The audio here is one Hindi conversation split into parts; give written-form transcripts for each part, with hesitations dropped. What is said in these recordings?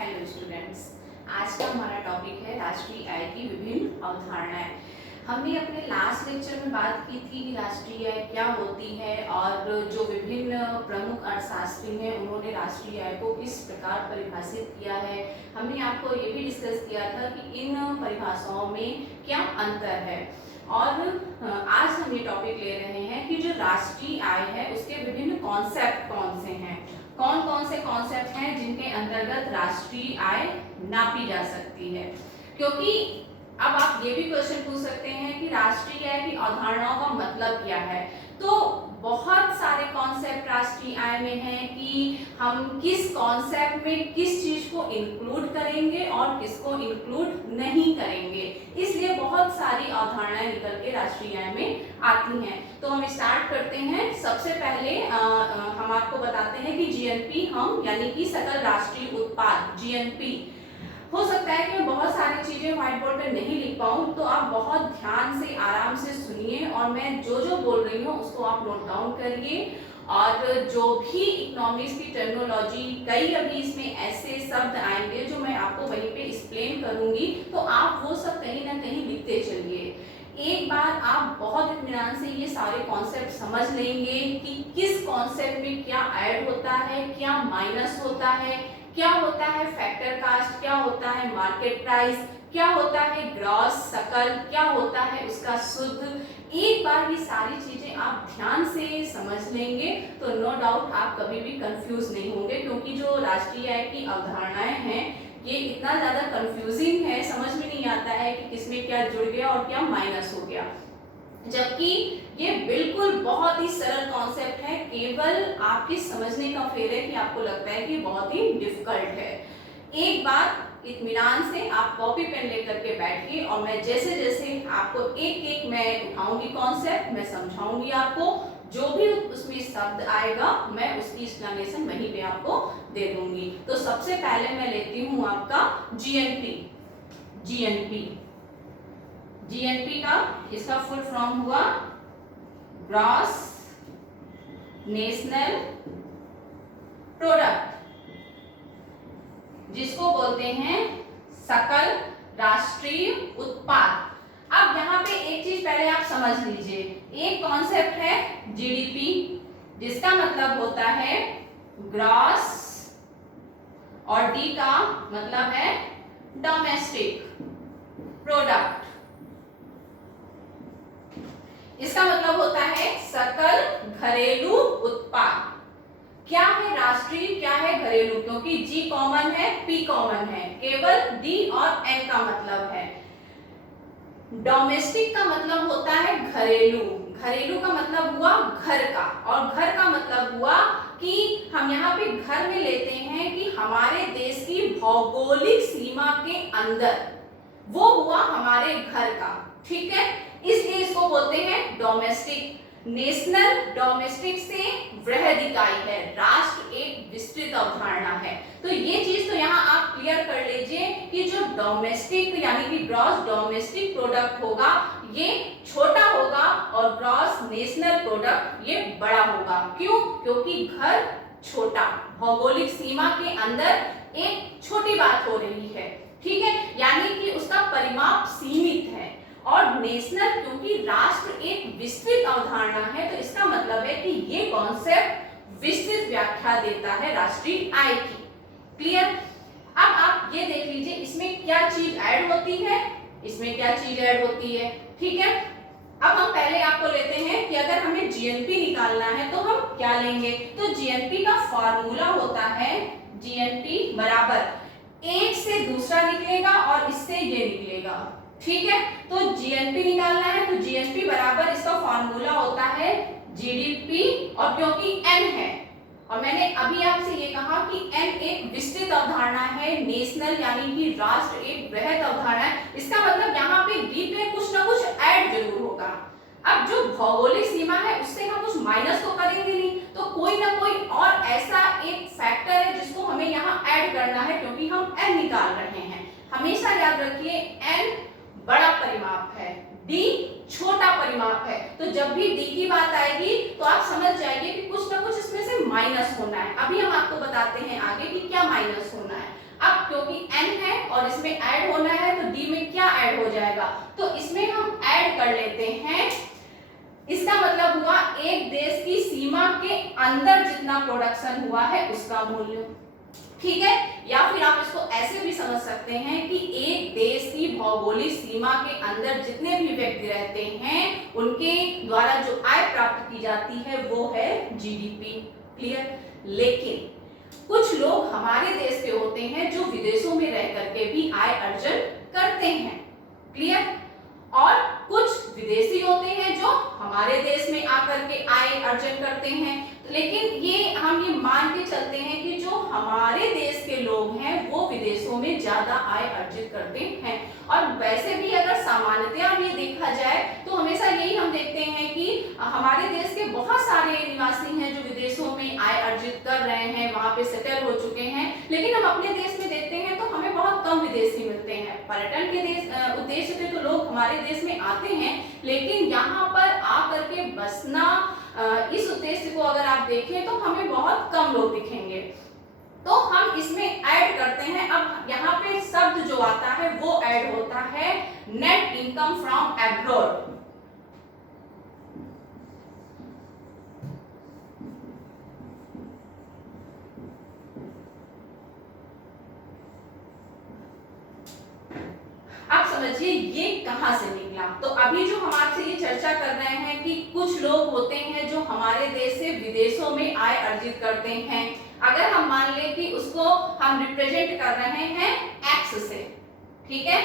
हेलो स्टूडेंट्स, आज का हमारा टॉपिक है राष्ट्रीय आय की विभिन्न अवधारणाएं। हमने अपने लास्ट लेक्चर में बात की थी कि राष्ट्रीय आय क्या होती है और जो विभिन्न प्रमुख अर्थशास्त्री हैं उन्होंने राष्ट्रीय आय को किस प्रकार परिभाषित किया है। हमने आपको ये भी डिस्कस किया था कि इन परिभाषाओं में क्या अंतर है। और आज हम ये टॉपिक ले रहे हैं कि जो राष्ट्रीय आय है उसके विभिन्न कॉन्सेप्ट कौन से हैं, कौन कौन से कॉन्सेप्ट हैं जिनके अंतर्गत राष्ट्रीय आय नापी जा सकती है। क्योंकि अब आप ये भी क्वेश्चन पूछ सकते हैं कि राष्ट्रीय आय की अवधारणाओं का मतलब क्या है। तो बहुत सारे कॉन्सेप्ट राष्ट्रीय आय में हैं कि हम किस कॉन्सेप्ट में किस चीज को इंक्लूड करेंगे और किसको इंक्लूड नहीं करेंगे, इसलिए बहुत सारी अवधारणाएं निकल के राष्ट्रीय आय में आती हैं। तो हम स्टार्ट करते हैं। सबसे पहले हम आपको बताते हैं कि जीएनपी हम यानी कि सकल राष्ट्रीय उत्पाद जीएनपी। हो सकता है कि मैं बहुत सारी चीजें व्हाइट बोर्ड पर नहीं लिख पाऊँ, तो आप बहुत ध्यान से आराम से सुनिए और मैं जो जो बोल रही हूँ उसको आप नोट डाउन करिए। और जो भी इकोनॉमिक्स की टर्मिनोलॉजी, कई अभी इसमें ऐसे शब्द आएंगे जो मैं आपको वहीं पे एक्सप्लेन करूंगी, तो आप वो सब कहीं ना कहीं लिखते चलिए। एक बार आप बहुत इत्मीनान से ये सारे कॉन्सेप्ट समझ लेंगे कि किस कॉन्सेप्ट में क्या ऐड होता है, क्या माइनस होता है, क्या होता है फैक्टर कास्ट, क्या होता है मार्केट प्राइस, क्या होता है ग्रॉस सकल, क्या होता है उसका शुद्ध। एक बार ये सारी चीजें आप ध्यान से समझ लेंगे तो नो डाउट आप कभी भी कंफ्यूज नहीं होंगे, क्योंकि जो राष्ट्रीय आय की अवधारणाएं हैं ये इतना ज्यादा कंफ्यूजिंग है, समझ में नहीं आता है कि किसमें क्या जुड़ गया और क्या माइनस हो गया। जबकि ये बिल्कुल बहुत ही सरल कॉन्सेप्ट है, केवल आपके समझने का फेल है कि आपको लगता है कि बहुत ही डिफिकल्ट है। एक बार इत्मीनान से आप कॉपी पेन लेकर के बैठिए और मैं जैसे जैसे आपको एक एक मैं उठाऊंगी कॉन्सेप्ट, मैं समझाऊंगी आपको, जो भी उसमें शब्द आएगा मैं उसकी एक्सप्लेनेशन वहीं पे आपको दे दूंगी। तो सबसे पहले मैं लेती हूँ आपका जीएनपी। जीएनपी का इसका फुल फॉर्म हुआ ग्रॉस नेशनल प्रोडक्ट, जिसको बोलते हैं सकल राष्ट्रीय उत्पाद। अब यहाँ पे एक चीज पहले आप समझ लीजिए, एक कॉन्सेप्ट है जीडीपी, जिसका मतलब होता है ग्रॉस और डी का मतलब है डोमेस्टिक प्रोडक्ट। इसका मतलब होता है सकल घरेलू उत्पाद। क्या है राष्ट्रीय, क्या है घरेलू, क्योंकि जी कॉमन है, पी कॉमन है, केवल डी और एन का मतलब है। डोमेस्टिक का मतलब होता है घरेलू, घरेलू का मतलब हुआ घर का, और घर का मतलब हुआ कि हम यहाँ पे घर में लेते हैं कि हमारे देश की भौगोलिक सीमा के अंदर, वो हुआ हमारे घर का, ठीक है, इसलिए इसको बोलते हैं डोमेस्टिक। नेशनल डोमेस्टिक से वृहद इकाई है, राष्ट्र एक विस्तृत अवधारणा है। तो ये चीज तो यहाँ आप क्लियर कर लीजिए कि जो डोमेस्टिक यानी कि ग्रॉस डोमेस्टिक प्रोडक्ट होगा ये छोटा होगा और ग्रॉस नेशनल प्रोडक्ट ये बड़ा होगा। क्यों? क्योंकि घर छोटा, भौगोलिक सीमा के अंदर एक छोटी बात हो रही है, ठीक है, यानी कि उसका परिमाप सीमित है। और नेशनल क्योंकि राष्ट्र एक विस्तृत अवधारणा है, तो इसका मतलब है कि ये कॉन्सेप्ट विस्तृत व्याख्या देता है राष्ट्रीय आय की। क्लियर? अब आप ये देख लीजिए इसमें क्या चीज ऐड होती है, इसमें क्या चीज ऐड होती है, ठीक है। अब हम पहले आपको लेते हैं कि अगर हमें जीएनपी निकालना है तो हम क्या लेंगे। तो जीएनपी का फॉर्मूला होता है जीएनपी बराबर एक से दूसरा निकलेगा और इससे ये निकलेगा, ठीक है। तो जीएनपी निकालना है तो जीएनपी बराबर इसका फॉर्मूला होता है जीडीपी, और क्योंकि एन है और मैंने अभी आपसे ये कहा कि एन एक विस्तृत अवधारणा है, नेशनल यानी कि राष्ट्र एक वृहद अवधारणा है, इसका मतलब यहाँ पे बीच में कुछ ना कुछ ऐड जरूर होगा। अब जो भौगोलिक सीमा है उससे हम कुछ माइनस तो करेंगे नहीं, तो कोई ना कोई और ऐसा एक फैक्टर है जिसको हमें यहाँ ऐड करना है, क्योंकि हम एन निकाल रहे हैं। हमेशा याद रखिए एन बड़ा परिमाप है, डी छोटा परिमाप है, तो जब भी डी की बात आएगी तो आप समझ जाइए कि कुछ ना कुछ इसमें से माइनस होना है। अभी हम आपको बताते हैं आगे कि क्या माइनस होना है। अब क्योंकि n है और इसमें ऐड होना है तो d में क्या ऐड हो जाएगा, तो इसमें हम ऐड कर लेते हैं। इसका मतलब हुआ एक देश की सीमा के अंदर जितना प्रोडक्शन हुआ है उसका मूल्य, ठीक है। या फिर आप इसको ऐसे भी समझ सकते हैं कि एक देश की भौगोलिक सीमा के अंदर जितने भी व्यक्ति रहते हैं उनके द्वारा जो आय प्राप्त की जाती है वो है जीडीपी, क्लियर। लेकिन कुछ लोग हमारे देश के होते हैं जो विदेशों में रह करके भी आय अर्जन करते हैं, क्लियर। और कुछ विदेशी होते हैं जो हमारे देश में आकर के आय अर्जन करते हैं। लेकिन ये हम ये मान के चलते हैं कि जो हमारे देश के लोग हैं वो विदेशों में ज्यादा आय अर्जित करते हैं। और वैसे भी अगर सामान्यतया ये देखा जाए तो हमेशा यही हम देखते हैं कि हमारे देश के बहुत सारे निवासी हैं जो विदेशों में आय अर्जित कर रहे हैं, वहां पे सेटल हो चुके हैं। लेकिन हम अपने देश में देखते हैं तो हमें बहुत कम विदेशी मिलते हैं। पर्यटन के उद्देश्य से तो लोग हमारे देश में आते हैं, लेकिन यहाँ पर आकर के बसना इस उद्देश्य को अगर आप देखें तो हमें बहुत कम लोग दिखेंगे। तो हम इसमें ऐड करते हैं। अब यहाँ पे शब्द जो आता है वो ऐड होता है नेट इनकम फ्रॉम एब्रॉड। आप समझिए ये कहां से निकला। तो अभी जो हम आपसे ये चर्चा कर रहे हैं कि कुछ लोग होते हैं जो हमारे देश से विदेशों में आय अर्जित करते हैं। अगर हम मान लें कि उसको हम रिप्रेजेंट कर रहे हैं एक्स से, ठीक है।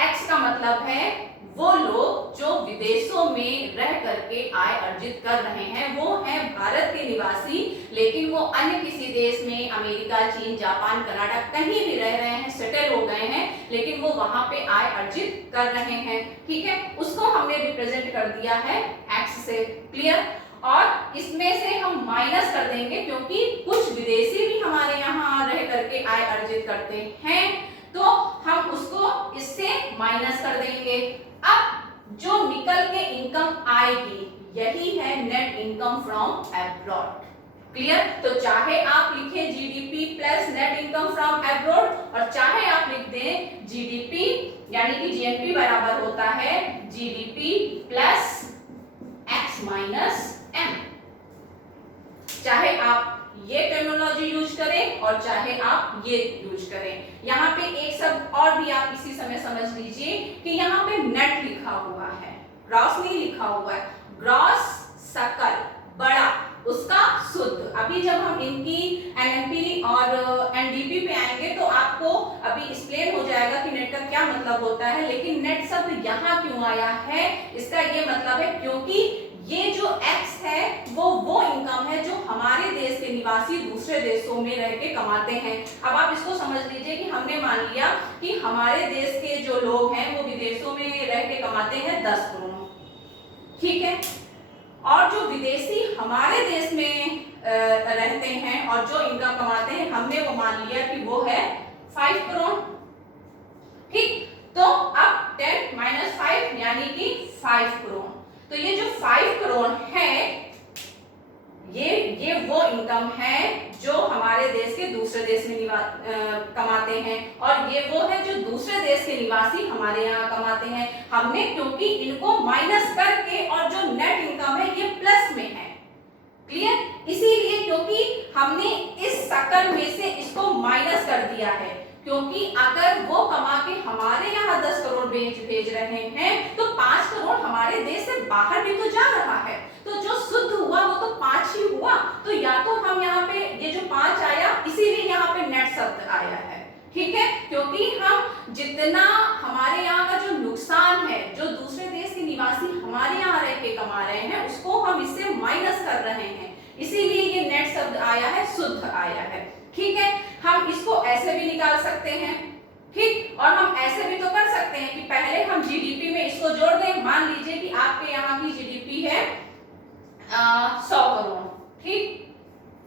एक्स का मतलब है वो लोग जो विदेशों में रह करके आय अर्जित कर रहे हैं, वो हैं भारत के निवासी, लेकिन वो अन्य किसी देश में अमेरिका, चीन, जापान, कनाडा कहीं भी रह रहे हैं, सेटल हो गए हैं, लेकिन वो वहां पे आय अर्जित कर रहे हैं, ठीक है। उसको हमने रिप्रेजेंट कर दिया है एक्स से, क्लियर। और इसमें से हम माइनस कर देंगे क्योंकि कुछ विदेशी भी हमारे यहाँ रह करके आय अर्जित करते हैं, तो हम उसको इससे माइनस कर देंगे। अब जो निकल के इनकम आएगी यही है net income from abroad, clear. तो चाहे आप लिखें GDP plus net income from abroad और चाहे आप लिख दें जीडीपी यानी कि जीएनपी बराबर होता है GDP plus X minus M. चाहे आप ये टर्मिनोलॉजी यूज करें और चाहे आप ये यूज करें। यहाँ पे एक शब्द और भी आप इसी समय समझ लीजिए कि यहाँ पे नेट लिखा हुआ है, ग्रॉस नहीं लिखा हुआ है। ग्रॉस सकल बड़ा उसका शुद्ध। अभी जब हम इनकी एनएमपी और एनडीपी पे आएंगे तो आपको अभी एक्सप्लेन हो जाएगा कि नेट का क्या मतलब होता है। लेकिन नेट शब्द यहाँ क्यों आया है, इसका ये मतलब है क्योंकि ये जो x है वो इनकम है जो हमारे देश के निवासी दूसरे देशों में रह के कमाते हैं। अब आप इसको समझ लीजिए कि हमने मान लिया कि हमारे देश के जो लोग हैं वो विदेशों में रह के कमाते हैं 10 करोड़, ठीक है। और जो विदेशी हमारे देश में रहते हैं और जो इनकम कमाते हैं हमने वो मान लिया कि वो है 5 करोड़, ठीक। तो अब 10 माइनस 5 यानी कि 5 करोड़। तो ये जो 5 करोड़ है ये वो इनकम है जो हमारे देश के दूसरे देश में कमाते हैं और ये वो है जो दूसरे देश के निवासी हमारे यहाँ कमाते हैं। हमने क्योंकि इनको माइनस करके और जो नेट इनकम है ये प्लस में है, क्लियर। इसीलिए क्योंकि हमने इस सकल में से इसको माइनस कर दिया है, क्योंकि अगर वो कमा के हमारे यहाँ 10 करोड़ भेज रहे हैं तो 5 करोड़ हमारे देश से बाहर भी तो जा रहा है। तो जो शुद्ध हुआ वो तो 5 ही हुआ। तो या तो हम यहाँ पे ये जो 5 आया इसीलिए यहाँ पे नेट शब्द आया है, ठीक है। क्योंकि हम जितना हमारे यहाँ का जो नुकसान है जो दूसरे देश के निवासी हमारे यहाँ रह के कमा रहे हैं उसको हम इससे माइनस कर रहे हैं, इसीलिए ये नेट शब्द आया है, शुद्ध आया है, ठीक है। हम इसको ऐसे भी निकाल सकते हैं, ठीक। और हम ऐसे भी तो कर सकते हैं कि पहले हम जीडीपी में इसको जोड़ दें। मान लीजिए कि आपके यहाँ की जीडीपी है 100 करोड़, ठीक।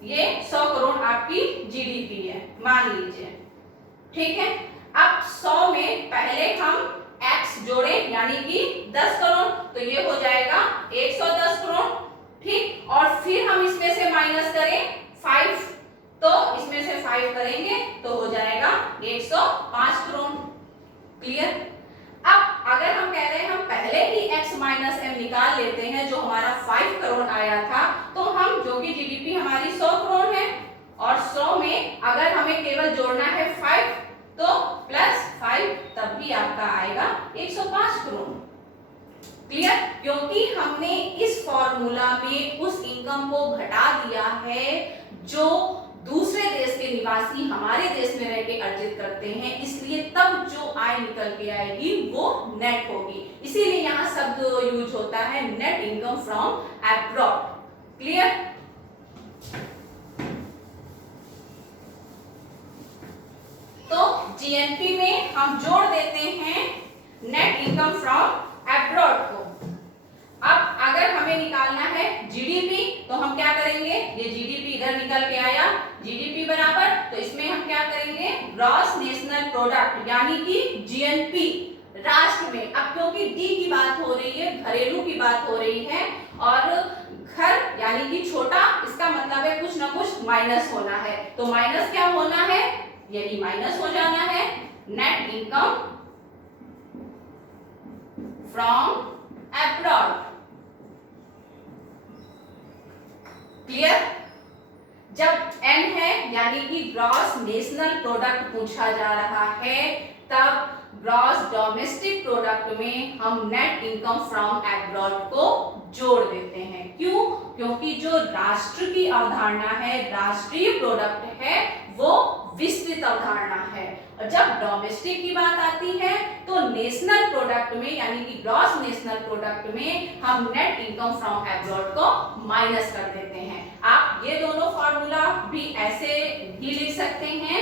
ये 100 करोड़ आपकी जीडीपी है मान लीजिए, ठीक है। अब 100 में पहले हम x जोड़े यानी कि 10 करोड़, तो ये हो जाएगा 110 करोड़, ठीक। और फिर हम इसमें से माइनस करें 5, तो इसमें से 5 करेंगे तो हो जाएगा 105 करोड़। क्लियर। अब अगर हम कह रहे हैं हम पहले ही x माइनस m निकाल लेते हैं जो हमारा 5 करोड़ आया था, तो हम जो कि जीडीपी हमारी 100 करोड़ है और 100 में अगर हमें केवल जोड़ना है 5 तो प्लस 5 तब भी आपका आएगा 105 करोड़। क्लियर। क्योंकि हमने इस फॉर्मूला में उस इनकम को घटा दिया है जो दूसरे देश के निवासी हमारे देश में रह के अर्जित करते हैं, इसलिए तब जो आय निकल के आएगी वो नेट होगी। इसीलिए यहाँ शब्द यूज होता है net income from abroad. Clear. तो जीएनपी में हम जोड़ देते हैं नेट इनकम फ्रॉम अब्रॉड को। अब अगर हमें निकालना है जीडीपी तो हम क्या करेंगे, ये जीडीपी इधर निकल के आया, जीडीपी बराबर, तो इसमें हम क्या करेंगे ग्रॉस नेशनल प्रोडक्ट यानी कि जीएनपी राष्ट्र में। अब क्योंकि डी की बात हो रही है, घरेलू की बात हो रही है, और घर यानी कि छोटा, इसका मतलब है कुछ ना कुछ माइनस होना है। तो माइनस क्या होना है, यही माइनस हो जाना है net income from abroad. Clear. जब एन है यानी कि ग्रॉस नेशनल प्रोडक्ट पूछा जा रहा है, तब ग्रॉस डोमेस्टिक प्रोडक्ट में हम नेट इनकम फ्रॉम अब्रॉड को जोड़ देते हैं। क्यों? क्योंकि जो राष्ट्र की अवधारणा है, राष्ट्रीय प्रोडक्ट है, वो विस्तृत अवधारणा है, और जब डोमेस्टिक की बात आती है तो नेशनल प्रोडक्ट में यानी कि ग्रॉस नेशनल प्रोडक्ट में हम नेट इनकम फ्रॉम अब्रॉड को माइनस कर देते हैं। आप ये दोनों फॉर्मूला भी ऐसे भी लिख सकते हैं,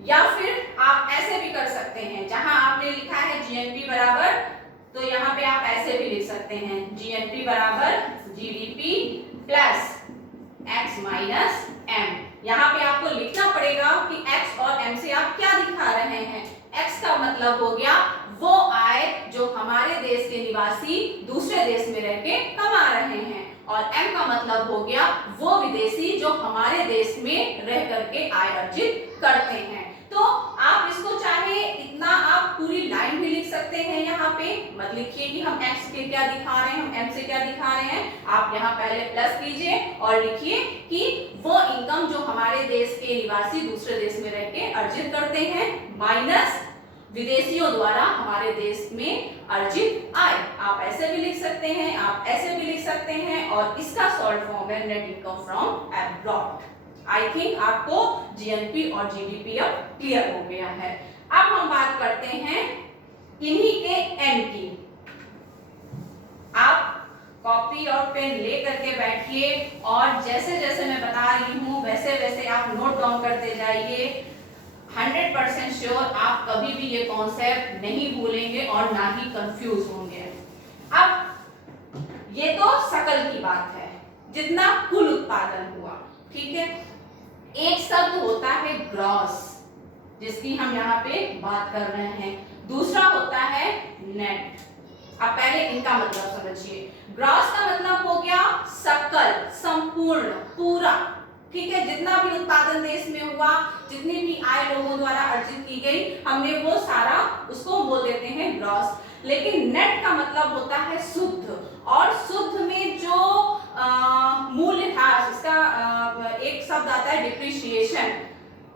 या फिर आप ऐसे भी कर सकते हैं, जहां आपने लिखा है जीएनपी बराबर, तो यहाँ पे आप ऐसे भी लिख सकते हैं जीएनपी बराबर GDP plus x minus m। यहाँ पे आपको लिखना पड़ेगा कि x और m से आप क्या दिखा रहे हैं। x का मतलब हो गया वो आय जो हमारे देश के निवासी दूसरे देश में रह के कमा रहे हैं, और m का मतलब हो गया वो विदेशी जो हमारे देश में रह करके आय अर्जित करते हैं। तो आप इसको चाहे इतना आप पूरी लाइन भी लिख सकते हैं, यहाँ पे मत लिखिए कि हम x के क्या दिखा रहे हैं, हम m से क्या दिखा रहे हैं। आप यहाँ पहले प्लस कीजिए और लिखिए कि वो इनकम जो हमारे देश के निवासी दूसरे देश में रह के अर्जित करते हैं, माइनस विदेशियों द्वारा हमारे देश में अर्जित आय। आप ऐसे भी लिख सकते हैं, आप ऐसे भी लिख सकते हैं, और इसका शॉर्ट फॉर्म है net income from abroad. I think आपको जीएनपी और जीडीपी अब क्लियर हो गया है। अब हम बात करते हैं इन्हीं के एन की। आप कॉपी और पेन ले करके बैठिए, और जैसे जैसे मैं बता रही हूँ वैसे वैसे आप नोट डाउन करते जाइए। 100% श्योर आप कभी भी ये कॉन्सेप्ट नहीं भूलेंगे और ना ही कंफ्यूज होंगे। अब ये तो सकल की बात है, जितना कुल उत्पादन हुआ, ठीक है। एक शब्द होता है ग्रॉस, जिसकी हम यहाँ पे बात कर रहे हैं, दूसरा होता है नेट। अब पहले इनका मतलब समझिए। ग्रॉस का मतलब हो गया सकल, संपूर्ण, पूरा, ठीक है। जितना भी उत्पादन देश में हुआ, जितनी भी आय लोगों द्वारा अर्जित की गई, हमने वो सारा उसको बोल देते हैं ग्रॉस। लेकिन नेट का मतलब होता है शुद्ध, और शुद्ध में जो मूल्यह्रास, इसका एक शब्द आता है डिप्रिसिएशन,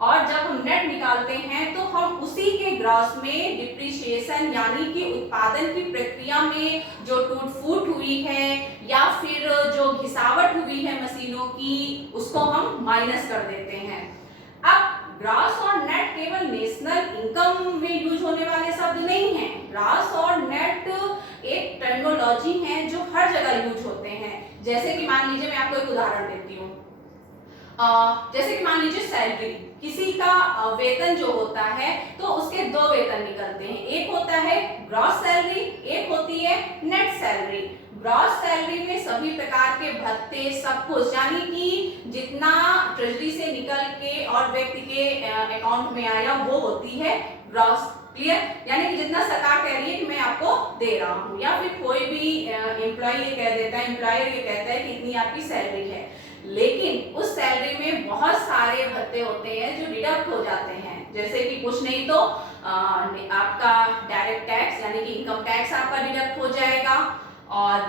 और जब हम नेट निकालते हैं तो हम उसी के ग्रॉस में डिप्रिसिएशन यानी कि उत्पादन की प्रक्रिया में जो टूट फूट हुई है या फिर जो घिसावट हुई है मशीनों की, उसको हम माइनस कर देते हैं। अब ग्रॉस और नेट केवल नेशनल इनकम में यूज होने वाले शब्द नहीं हैं। ग्रॉस और नेट एक टर्मिनोलॉजी है जो हर जगह यूज होते हैं। जैसे कि मान लीजिए, मैं आपको एक उदाहरण देती हूँ। जैसे कि मान लीजिए सैलरी, किसी का वेतन जो होता है तो उसके दो वेतन निकलते हैं, एक होता है ग्रॉस सैलरी, एक होती है नेट सैलरी। ग्रॉस सैलरी में सभी प्रकार के भत्ते, सब कुछ, यानी कि जितना ट्रेजरी से निकल के और व्यक्ति के अकाउंट में आया वो होती है ग्रॉस। क्लियर? यानी कि जितना सरकार कह रही है कि मैं आपको दे रहा हूँ, या फिर कोई भी एम्प्लॉय ये कह देता है, एम्प्लॉयर ये कहता है कि इतनी आपकी सैलरी है। लेकिन उस सैलरी में बहुत सारे भत्ते होते हैं जो डिडक्ट हो जाते हैं, जैसे कि कुछ नहीं तो आपका डायरेक्ट टैक्स यानी कि इनकम टैक्स आपका डिडक्ट हो जाएगा और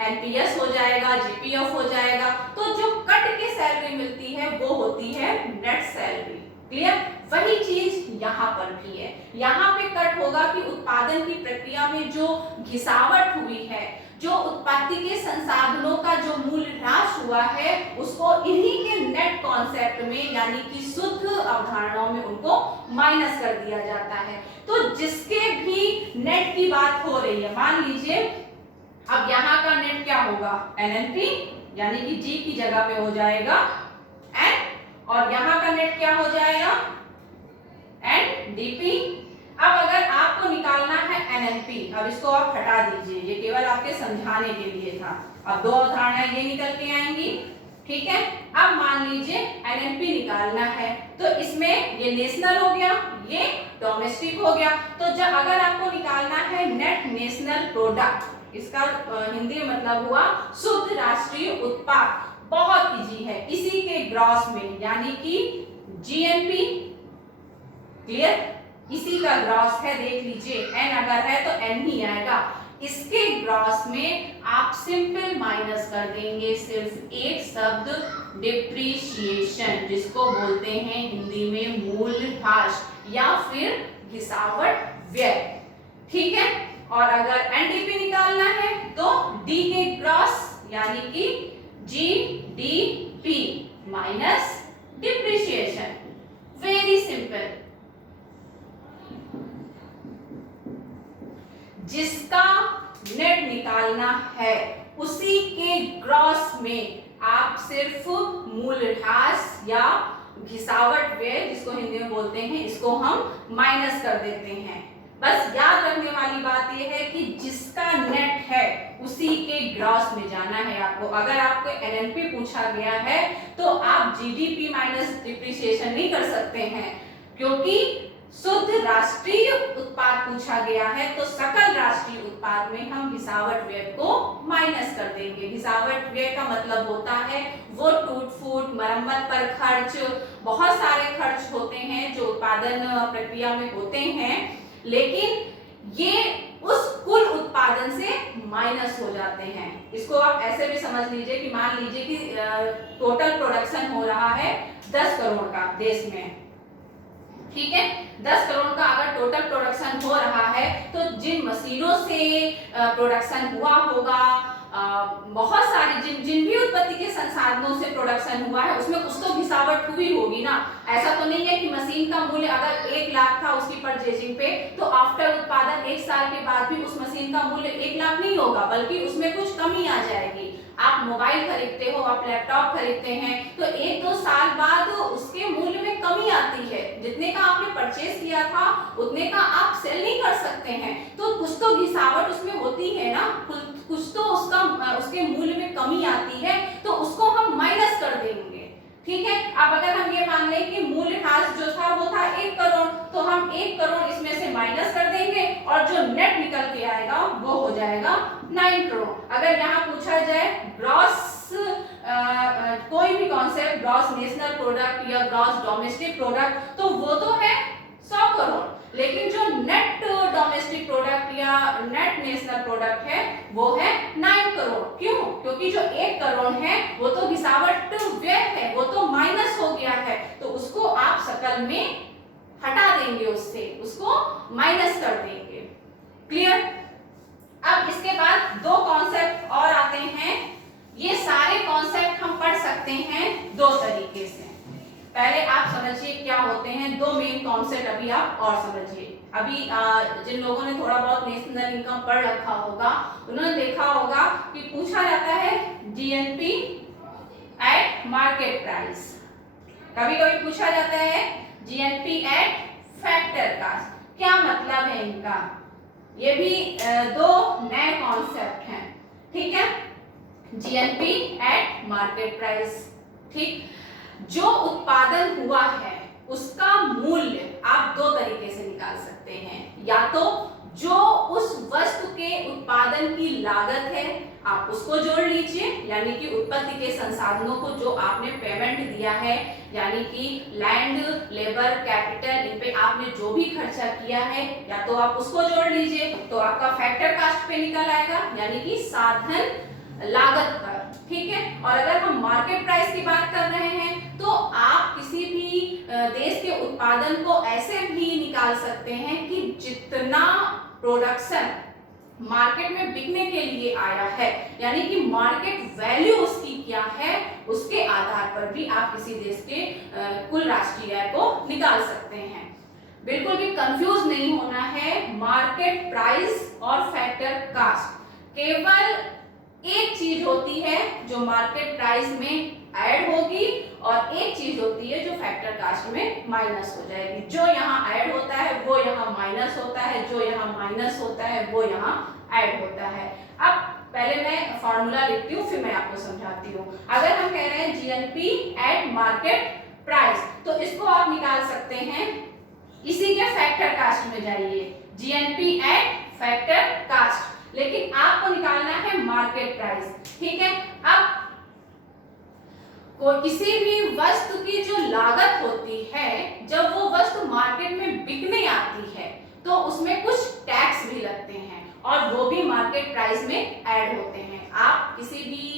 एनपीएस हो जाएगा, जीपीएफ हो जाएगा। तो जो कट के सैलरी मिलती है वो होती है नेट सैलरी। क्लियर? वही चीज यहाँ पर भी है। यहाँ पे कट होगा कि उत्पादन की प्रक्रिया में जो घिसावट हुई है, जो उत्पत्ति के संसाधनों का जो मूल्य ह्रास हुआ है, उसको इन्हीं के नेट कॉन्सेप्ट में यानी कि शुद्ध अवधारणाओं में उनको माइनस कर दिया जाता है। तो जिसके भी नेट की बात हो रही है, मान लीजिए अब यहाँ का नेट क्या होगा, एनएनपी यानी कि जी की जगह पे हो जाएगा एन, और यहाँ का नेट क्या हो जाएगा, एनडीपी। अब अगर आपको निकालना है एनएनपी, अब इसको आप हटा दीजिए, ये केवल आपके समझाने के लिए था। अब दो अवधारणाएं ये निकल के आएंगी, ठीक है। अब मान लीजिए एनएनपी निकालना है, तो इसमें ये नेशनल हो गया, ये डोमेस्टिक हो गया। तो जब अगर आपको निकालना है नेट नेशनल प्रोडक्ट, इसका हिंदी में मतलब हुआ शुद्ध राष्ट्रीय उत्पाद, बहुत इजी है, इसी के ग्रॉस में यानी कि जीएनपी। क्लियर? इसी का ग्रॉस है, देख लीजिए, एन अगर है तो एन ही आएगा। इसके ग्रॉस में आप सिंपल माइनस कर देंगे सिर्फ एक शब्द डिप्रीशिएशन, जिसको बोलते हैं हिंदी में मूल्यह्रास या फिर घिसावट व्यय। ठीक है? और अगर एनडीपी निकालना है तो डी के ग्रॉस यानी कि GDP minus depreciation. Very simple. जिसका नेट निकालना है उसी के ग्रॉस में आप सिर्फ मूल्यह्रास या घिसावट व्यय, जिसको हिंदी में बोलते हैं, इसको हम माइनस कर देते हैं। बस याद रखने वाली बात यह है कि जिसका नेट है उसी के ग्रॉस में जाना है आपको। अगर आपको एनएनपी पूछा गया है तो आप जीडीपी माइनस डिप्रीशिएशन नहीं कर सकते हैं, क्योंकि शुद्ध राष्ट्रीय उत्पाद पूछा गया है तो सकल राष्ट्रीय उत्पाद में हम घिसावट व्यय को माइनस कर देंगे। घिसावट व्यय का मतलब होता है वो टूट फूट, मरम्मत पर खर्च, बहुत सारे खर्च होते हैं जो उत्पादन प्रक्रिया में होते हैं, लेकिन ये उस कुल उत्पादन से माइनस हो जाते हैं। इसको आप ऐसे भी समझ लीजिए कि मान लीजिए कि टोटल प्रोडक्शन हो रहा है 10 करोड़ का देश में, ठीक है। 10 करोड़ का अगर टोटल प्रोडक्शन हो रहा है तो जिन मशीनों से प्रोडक्शन हुआ होगा, बहुत सारी जिन भी उत्पत्ति के संसाधनों से प्रोडक्शन हुआ है उसमें कुछ तो घिसावट हुई होगी ना। ऐसा तो नहीं है कि मशीन का मूल्य अगर 1 लाख था उसकी परचेजिंग पे, तो आफ्टर उत्पादन 1 साल के बाद भी उस मशीन का मूल्य 1 लाख नहीं होगा, बल्कि उसमें कुछ कमी आ जाएगी। आप मोबाइल खरीदते हो, आप लैपटॉप खरीदते हैं, तो 1-2 साल बाद उसके मूल्य में कमी आती है। जितने का आपने परचेज किया था उतने का आप सेल नहीं कर सकते हैं, तो कुछ तो घिसावट उसमें होती है ना, कुछ तो उसके मूल्य में कमी आती है, तो उसको हम माइनस कर देंगे। ठीक है। अब अगर हम ये मान लें कि मूल्यह्रास जो था वो था 1 करोड़, तो हम 1 करोड़ इसमें से माइनस कर देंगे और जो नेट निकल के आएगा वो हो जाएगा 9 करोड़। अगर यहाँ पूछा जाए ग्रॉस कोई भी कॉन्सेप्ट, ग्रॉस नेशनल प्रोडक्ट या ग्रॉस डोमेस्टिक प्रोडक्ट, तो वो तो है 100 करोड़, लेकिन जो नेट डोमेस्टिक प्रोडक्ट या नेट नेशनल प्रोडक्ट है वो है 9 करोड़। क्यों? क्योंकि जो 1 करोड़ है वो तो घिसावट व्यय है, वो तो माइनस हो गया है, तो उसको आप सकल में हटा देंगे, उसको माइनस कर देंगे। क्लियर? अब इसके बाद 2 कॉन्सेप्ट और आते हैं। ये सारे कॉन्सेप्ट हम पढ़ सकते हैं 2 तरीके से। पहले आप समझिए क्या होते हैं 2 मेन कॉन्सेप्ट, अभी आप और समझिए। अभी जिन लोगों ने थोड़ा बहुत नेशनल इनकम पढ़ रखा होगा उन्होंने देखा होगा कि पूछा जाता है जीएनपी एट मार्केट प्राइस, कभी कभी पूछा जाता है जीएनपी एट फैक्टर कास्ट। क्या मतलब है इनका? ये भी 2 नए कॉन्सेप्ट हैं। ठीक है। जीएनपी एट मार्केट प्राइस, ठीक। जो उत्पादन हुआ है उसका मूल्य आप 2 तरीके से निकाल सकते हैं, या तो जो उस वस्तु के उत्पादन की लागत है आप उसको जोड़ लीजिए, यानी कि उत्पत्ति के संसाधनों को जो आपने पेमेंट दिया है, यानी कि लैंड, लेबर, कैपिटल, इन पे आपने जो भी खर्चा किया है या तो आप उसको जोड़ लीजिए, तो आपका फैक्टर कास्ट पे निकल आएगा, यानी कि साधन लागत पर। ठीक है। और अगर हम मार्केट प्राइस की बात कर रहे हैं तो आप किसी भी देश के उत्पादन को ऐसे भी निकाल सकते हैं कि जितना प्रोडक्शन मार्केट में बिकने के लिए आया है, यानी कि मार्केट वैल्यू उसकी क्या है, उसके आधार पर भी आप किसी देश के कुल राष्ट्रीय आय को निकाल सकते हैं। बिल्कुल भी कंफ्यूज नहीं होना है। मार्केट प्राइस और फैक्टर कास्ट केवल एक चीज होती है जो मार्केट प्राइस में ऐड होगी और एक चीज होती है जो फैक्टर कास्ट में माइनस हो जाएगी। जो यहाँ ऐड होता है वो यहाँ माइनस होता है, जो यहाँ माइनस होता है वो यहाँ ऐड होता है। अब पहले मैं फॉर्मूला लिखती हूँ, फिर मैं आपको समझाती हूँ। अगर हम कह रहे हैं जीएनपी एट मार्केट प्राइस, तो इसको आप निकाल सकते हैं, इसी के फैक्टर कास्ट में जाइए, जीएनपी एट फैक्टर कास्ट, लेकिन आपको निकालना है मार्केट प्राइस। ठीक है। अब किसी भी वस्तु की जो लागत होती है, जब वो वस्तु मार्केट में बिकने आती है तो उसमें कुछ टैक्स भी लगते हैं और वो भी मार्केट प्राइस में ऐड होते हैं। आप किसी भी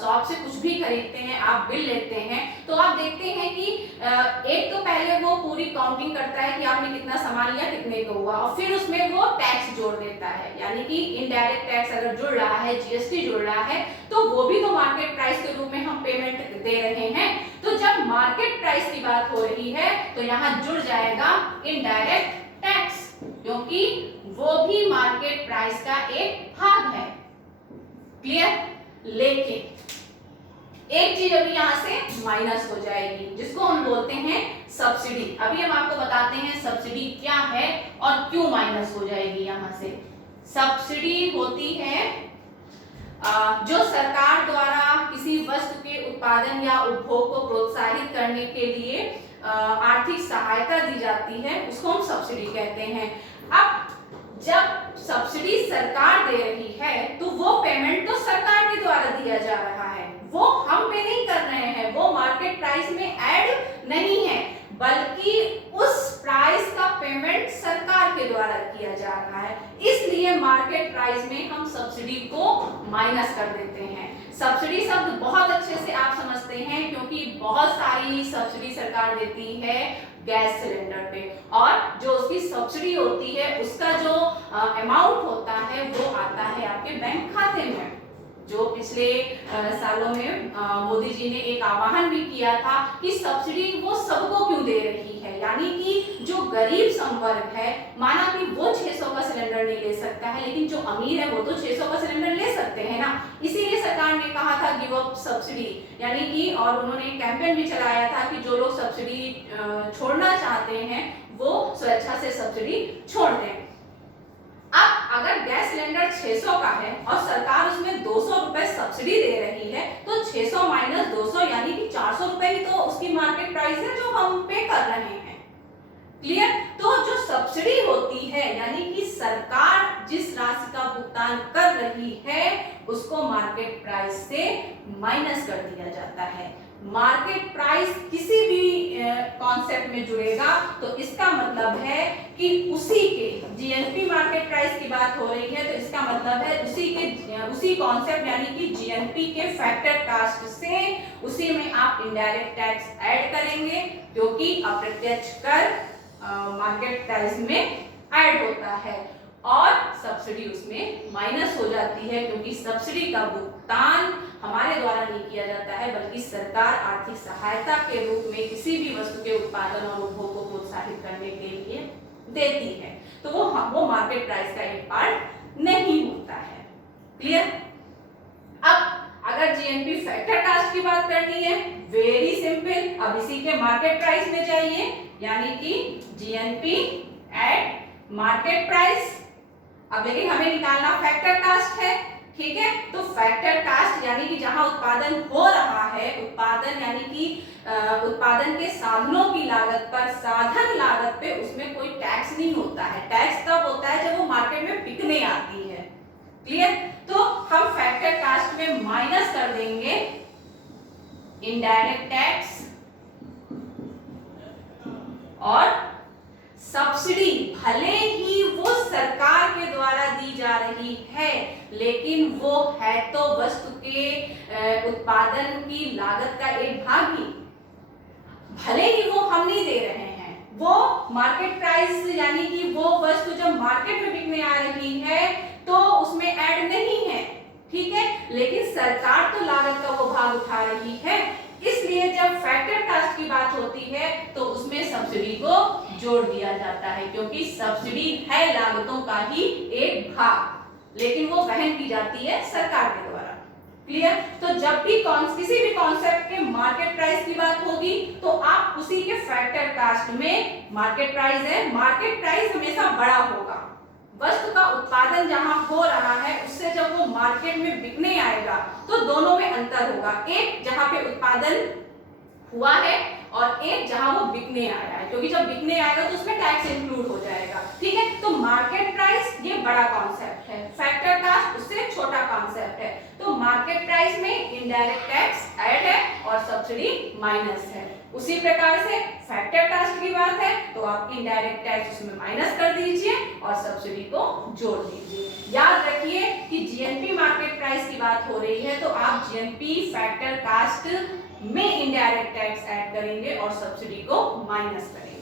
शॉप से कुछ भी खरीदते हैं, आप बिल लेते हैं, तो आप देखते हैं कि एक तो पहले वो पूरी काउंटिंग करता है कि आपने कितना सामान लिया, कितने का हुआ, और फिर उसमें वो टैक्स जोड़ देता है, यानी कि इनडायरेक्ट टैक्स अगर जुड़ रहा है, जीएसटी जुड़ रहा है, तो वो भी तो मार्केट प्राइस के रूप में हम पेमेंट दे रहे हैं। तो जब मार्केट प्राइस की बात हो रही है तो यहाँ जुड़ जाएगा इनडायरेक्ट टैक्स, क्योंकि वो भी मार्केट प्राइस का एक भाग है। क्लियर। लेकिन एक चीज अभी यहां से माइनस हो जाएगी, जिसको हम बोलते हैं सब्सिडी। अभी हम आपको बताते हैं सब्सिडी क्या है और क्यों माइनस हो जाएगी। यहां से सब्सिडी होती है जो सरकार द्वारा किसी वस्तु के उत्पादन या उपभोग को प्रोत्साहित करने के लिए आर्थिक सहायता दी जाती है, उसको हम सब्सिडी कहते हैं। अब जब सब्सिडी सरकार दे रही है तो वो पेमेंट तो सरकार के द्वारा दिया जा रहा है, वो हम पे नहीं कर रहे हैं, वो मार्केट प्राइस में ऐड नहीं है, बल्कि उस प्राइस का पेमेंट सरकार के द्वारा किया जा रहा है। इसलिए मार्केट प्राइस में हम सब्सिडी को माइनस कर देते हैं। सब्सिडी शब्द बहुत अच्छे से आप समझते हैं, क्योंकि बहुत सारी सब्सिडी सरकार देती है गैस सिलेंडर पे, और जो उसकी सब्सिडी होती है उसका जो अमाउंट होता है वो आता है आपके बैंक खाते में। जो पिछले सालों में मोदी जी ने एक आह्वान भी किया था कि सब्सिडी वो सबको क्यों दे रही है, यानी कि जो गरीब संवर्ग है, माना कि वो 600 का सिलेंडर नहीं ले सकता है, लेकिन जो अमीर है वो तो 600 का सिलेंडर ले सकते हैं ना। इसीलिए सरकार ने कहा था गिव अप सब्सिडी, यानी कि, और उन्होंने एक कैंपेन भी चलाया था कि जो लोग सब्सिडी छोड़ना चाहते हैं वो स्वेच्छा से सब्सिडी छोड़ दें। अब अगर गैस सिलेंडर 600 का है और सरकार उसमें 200 रुपए सब्सिडी दे रही है, तो 600 माइनस 200 यानी कि 400 रुपए ही तो उसकी मार्केट प्राइस है जो हम पे कर रहे हैं। क्लियर। तो जो सब्सिडी होती है, यानी कि सरकार जिस राशि का भुगतान कर रही है उसको मार्केट प्राइस से माइनस कर दिया जाता है। मार्केट प्राइस किसी भी कॉन्सेप्ट में जुड़ेगा तो इसका मतलब है कि उसी के जीएनपी मार्केट प्राइस की बात हो रही है, तो इसका मतलब है उसी कॉन्सेप्ट यानी कि जीएनपी के फैक्टर कास्ट से उसी में आप इनडायरेक्ट टैक्स ऐड करेंगे, क्योंकि अप्रत्यक्ष कर मार्केट प्राइस में ऐड होता है और सब्सिडी उसमें माइनस हो जाती है, क्योंकि सब्सिडी का भुगतान हमारे द्वारा नहीं किया जाता है, बल्कि सरकार आर्थिक सहायता के रूप में किसी भी वस्तु के उत्पादन और उपभोग को प्रोत्साहित करने के लिए देती है। तो वो मार्केट प्राइस का एक पार्ट नहीं होता है। क्लियर। अब अगर जीएनपी फैक्टर कास्ट की बात करनी है, वेरी सिंपल, अब इसी के मार्केट प्राइस में जाइए, यानी कि जीएनपी एट मार्केट प्राइस। अब लेकिन हमें निकालना फैक्टर कास्ट है, ठीक है। तो फैक्टर कास्ट यानी कि जहां उत्पादन हो रहा है, उत्पादन यानी कि उत्पादन के साधनों की लागत पर, साधन लागत पे उसमें कोई टैक्स नहीं होता है। टैक्स तब होता है जब वो मार्केट में बिकने आती है। क्लियर? तो हम फैक्टर कास्ट में माइनस कर देंगे इनडायरेक्ट टैक्स और सब्सिडी। भले ही वो सरकार के द्वारा दी जा रही है, लेकिन वो है तो वस्तु के उत्पादन की लागत का एक भाग ही। भले ही वो हम नहीं दे रहे हैं, वो मार्केट प्राइस यानी कि वो वस्तु जब मार्केट में बिकने आ रही है तो उसमें ऐड नहीं है, ठीक है, लेकिन सरकार तो लागत का वो भाग उठा रही है। इसलिए जब फैक्टर कास्ट की बात होती है तो उसमें सब्सिडी को जोड़ दिया जाता है, क्योंकि सब्सिडी है लागतों का ही एक भाग, लेकिन वो वहन की जाती है सरकार के द्वारा। क्लियर? तो जब भी किसी भी कॉन्सेप्ट के मार्केट प्राइस की बात होगी तो आप उसी के फैक्टर कास्ट में, मार्केट प्राइस है, मार्केट प्राइस हमेशा बड़ा होगा। वस्तु का उत्पादन जहां हो रहा है उससे जब वो मार्केट में बिकने आएगा तो दोनों में अंतर होगा। एक जहां पे उत्पादन हुआ है और एक जहां वो बिकने आया है, क्योंकि जब बिकने आएगा तो उसमें टैक्स इंक्लूड हो जाएगा। ठीक है, तो मार्केट प्राइस ये बड़ा कॉन्सेप्ट है, फैक्टर कास्ट उससे छोटा कॉन्सेप्ट है। तो मार्केट प्राइस में इनडायरेक्ट टैक्स ऐड है और सब्सिडी माइनस है। उसी प्रकार से फैक्टर कास्ट की बात है तो आप इनडायरेक्ट टैक्स उसमें माइनस कर दीजिए और सब्सिडी को जोड़ दीजिए। याद रखिए कि जीएनपी मार्केट प्राइस की बात हो रही है तो आप जीएनपी फैक्टर कास्ट में इनडायरेक्ट टैक्स ऐड करेंगे और सब्सिडी को माइनस करेंगे।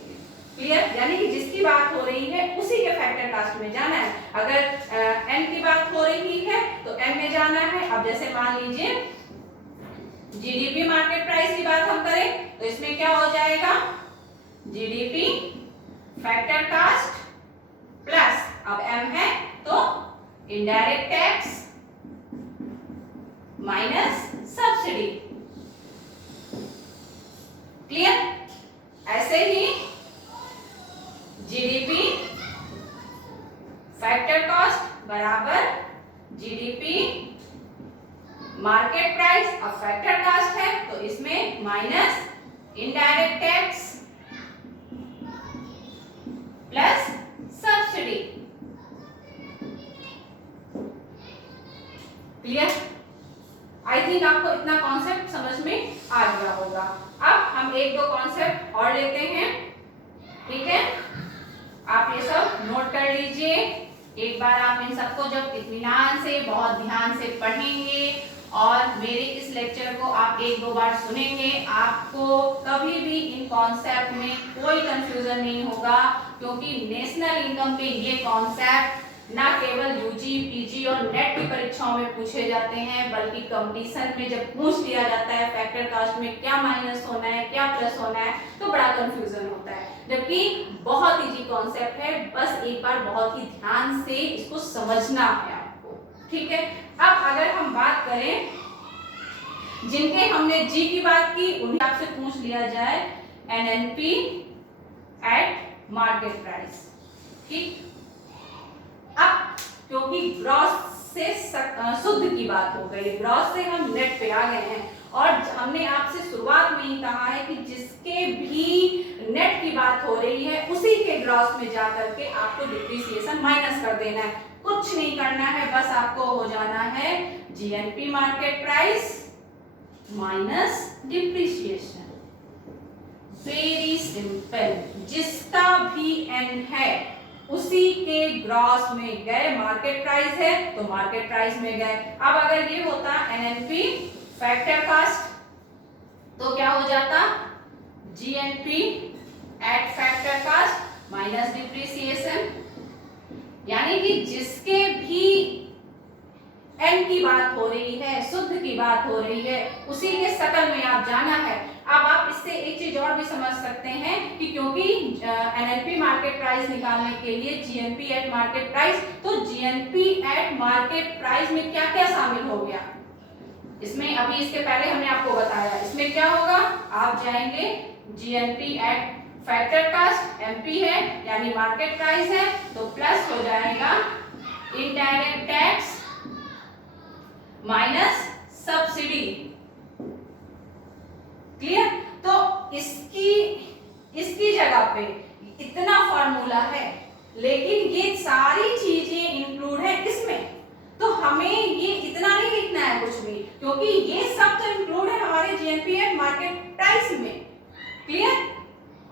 क्लियर? यानी कि जिसकी बात हो रही है उसी के फैक्टर कास्ट में जाना है। अगर एन की बात हो रही है तो एन में जाना है। अब जैसे मान लीजिए जीडीपी मार्केट प्राइस की बात हम करें तो इसमें क्या हो जाएगा, जीडीपी फैक्टर कास्ट प्लस, अब एम है तो indirect tax minus subsidy. Clear? ऐसे ही जीडीपी फैक्टर कॉस्ट बराबर जीडीपी मार्केट प्राइस, अब फैक्टर कॉस्ट है तो इसमें minus indirect tax plus subsidy. Clear? I think आपको इतना कॉन्सेप्ट समझ में आ गया होगा। अब हम एक दो कॉन्सेप्ट और लेते हैं, ठीक है, आप ये सब नोट कर लीजिए। एक बार आप इन सबको जब इत्मीनान से, बहुत ध्यान से पढ़ेंगे और मेरे इस लेक्चर को आप एक दो बार सुनेंगे, आपको कभी भी इन कॉन्सेप्ट में कोई कंफ्यूजन नहीं होगा, क्योंकि नेशनल इनकम के ये कॉन्सेप्ट ना केवल यूजी, पीजी और नेट की परीक्षाओं में पूछे जाते हैं, बल्कि कंपटीशन में जब पूछ लिया जाता है फैक्टर कास्ट में क्या माइनस होना है, क्या प्लस होना है, तो बड़ा कंफ्यूजन होता है। जबकि बहुत इजी कॉन्सेप्ट है, बस एक बार बहुत ही ध्यान से इसको समझना है आपको। ठीक है, अब अगर हम बात करें जिनके हमने जी की बात की, उन्हें आपसे पूछ लिया जाए एनएनपी एट मार्केट प्राइस। ठीक, अब क्योंकि ग्रॉस से शुद्ध की बात हो गई, ग्रॉस से हम नेट पे आ गए हैं और हमने आपसे शुरुआत में ही कहा है कि जिसके भी नेट की बात हो रही है उसी के ग्रॉस में जाकर के आपको डिप्रिसिएशन माइनस कर देना है। कुछ नहीं करना है, बस आपको हो जाना है GNP market price minus depreciation. Very simple, जिसका भी एन है उसी के ग्रॉस में गए, मार्केट प्राइस है तो मार्केट प्राइस में गए। अब अगर ये होता एनएनपी फैक्टर कास्ट तो क्या हो जाता, GNP at factor cost minus depreciation. यानी कि जिसके भी एन की बात हो रही है, शुद्ध की बात हो रही है, उसी के सकल में आप जाना है। अब आप इससे एक चीज और भी समझ सकते हैं कि क्योंकि एनएनपी मार्केट प्राइस निकालने के लिए जीएनपी एट मार्केट प्राइस, तो जीएनपी एट मार्केट प्राइस में क्या क्या शामिल हो गया, इसमें अभी इसके पहले हमने आपको बताया। इसमें क्या होगा, आप जाएंगे GNP at factor cost, MP है यानी मार्केट प्राइस है, तो प्लस हो जाएगा indirect tax minus subsidy. Clear? तो इसकी जगह पे इतना फॉर्मूला है, लेकिन ये सारी चीजें इंक्लूड है इसमें, तो हमें ये इतना नहीं लिखना है कुछ भी, क्योंकि ये सब तो इंक्लूड है हमारे जीएनपीएफ मार्केट प्राइस में। क्लियर?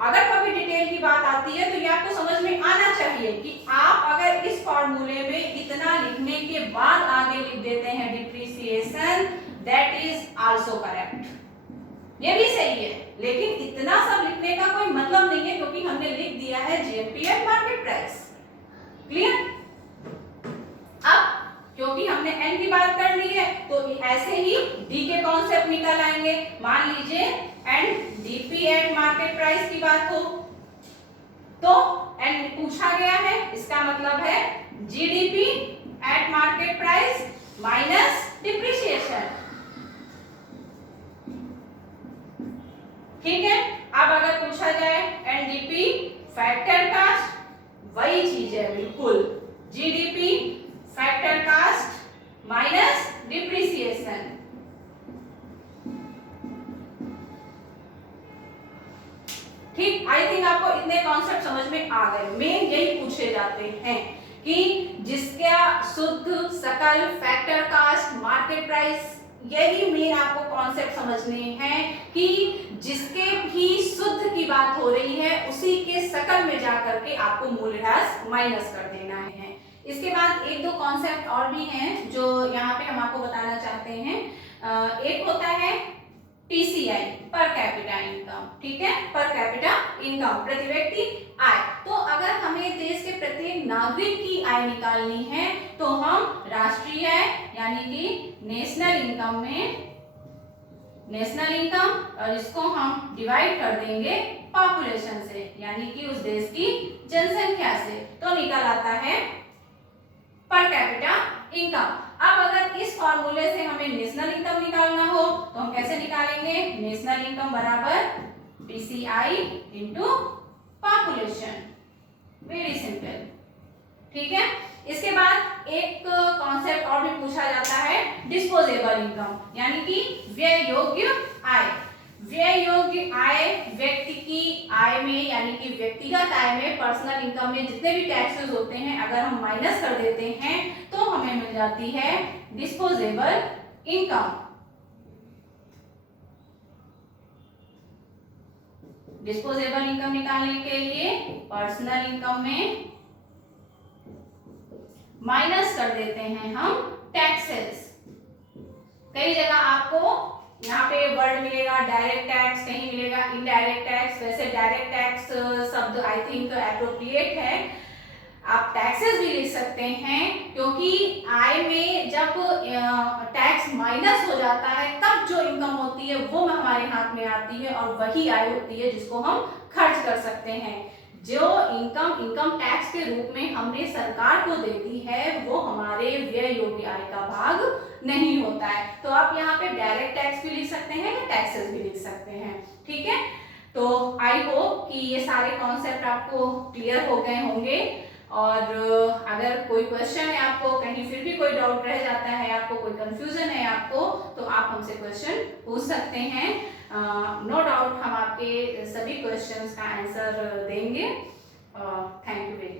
अगर कभी डिटेल की बात आती है तो ये आपको समझ में आना चाहिए कि आप अगर इस फॉर्मूले में इतना लिखने के बाद आगे लिख देते हैं depreciation, that is also correct, ये भी सही है, लेकिन इतना सब लिखने का कोई मतलब नहीं है, क्योंकि हमने लिख दिया है जीएनपीएफ मार्केट प्राइस। क्लियर? अब क्योंकि हमने एन की बात कर ली है, तो ऐसे ही डी के कॉन्सेप्ट निकल आएंगे। मान लीजिए and DP eight market price की बात हो, तो एंड पूछा गया है, इसका मतलब है GDP at market price minus depreciation. ठीक है? अब अगर पूछा जाए एनडीपी फैक्टर कास्ट, वही चीज है बिल्कुल, GDP factor cost minus depreciation. ठीक, आई थिंक आपको इतने कॉन्सेप्ट समझ में आ गए। मेन यही पूछे जाते हैं कि जिसका शुद्ध, सकल, फैक्टर कास्ट, मार्केट प्राइस, यही मेन आपको कॉन्सेप्ट समझने हैं कि जिसके भी शुद्ध की बात हो रही है उसी के सकल में जाकर के आपको मूल्यह्रास माइनस कर देना है। इसके बाद एक दो कॉन्सेप्ट और भी हैं जो यहाँ पे हम आपको बताना चाहते हैं। एक होता है पीसीआई, पर कैपिटा इनकम। ठीक है? पर कैपिटा इनकम, प्रति व्यक्ति आय। तो अगर हमें देश के प्रत्येक नागरिक की आय निकालनी है तो हम राष्ट्रीय आय यानी कि नेशनल इनकम में, नेशनल इनकम, और इसको हम डिवाइड कर देंगे पॉपुलेशन से, यानी कि उस देश की जनसंख्या से, तो निकल आता है पर कैपिटा इनकम। अब अगर इस फॉर्मूले से हमें नेशनल इनकम निकालना हो तो हम कैसे निकालेंगे? नेशनल इनकम बराबर PCI into population, very simple. ठीक है? इसके बाद एक कॉन्सेप्ट और भी पूछा जाता है डिस्पोजेबल इनकम, यानी कि व्यय योग्य आय। व्यय योग्य आय व्यक्ति की आय में, यानी कि व्यक्तिगत आय में, पर्सनल इनकम में जितने भी टैक्सेस होते हैं अगर हम माइनस कर देते हैं तो हमें मिल जाती है डिस्पोजेबल इनकम। डिस्पोजेबल इनकम निकालने के लिए पर्सनल इनकम में माइनस कर देते हैं हम टैक्सेस। कई जगह आपको यहाँ पे वर्ड मिलेगा डायरेक्ट टैक्स, कहीं मिलेगा इनडायरेक्ट टैक्स। वैसे डायरेक्ट टैक्स शब्द आई थिंक एप्रोप्रिएट है, आप टैक्सेस भी लिख सकते हैं, क्योंकि आय में जब टैक्स माइनस हो जाता है तब जो इनकम होती है वो हमारे हाथ में आती है और वही आय होती है जिसको हम खर्च कर सकते हैं। जो इनकम टैक्स के रूप में हमने सरकार को दे दी है वो हमारे व्यय योग्य आय का भाग नहीं होता है। तो आप यहाँ पे डायरेक्ट टैक्स भी लिख सकते हैं या टैक्सेस भी लिख सकते हैं। ठीक है? तो आई होप कि ये सारे कॉन्सेप्ट आपको क्लियर हो गए होंगे, और अगर कोई क्वेश्चन है आपको, कहीं फिर भी कोई डाउट रह जाता है आपको, कोई कंफ्यूजन है आपको, तो आप हमसे क्वेश्चन पूछ सकते हैं। नो डाउट हम आपके सभी क्वेश्चंस का आंसर देंगे। Thank you very much.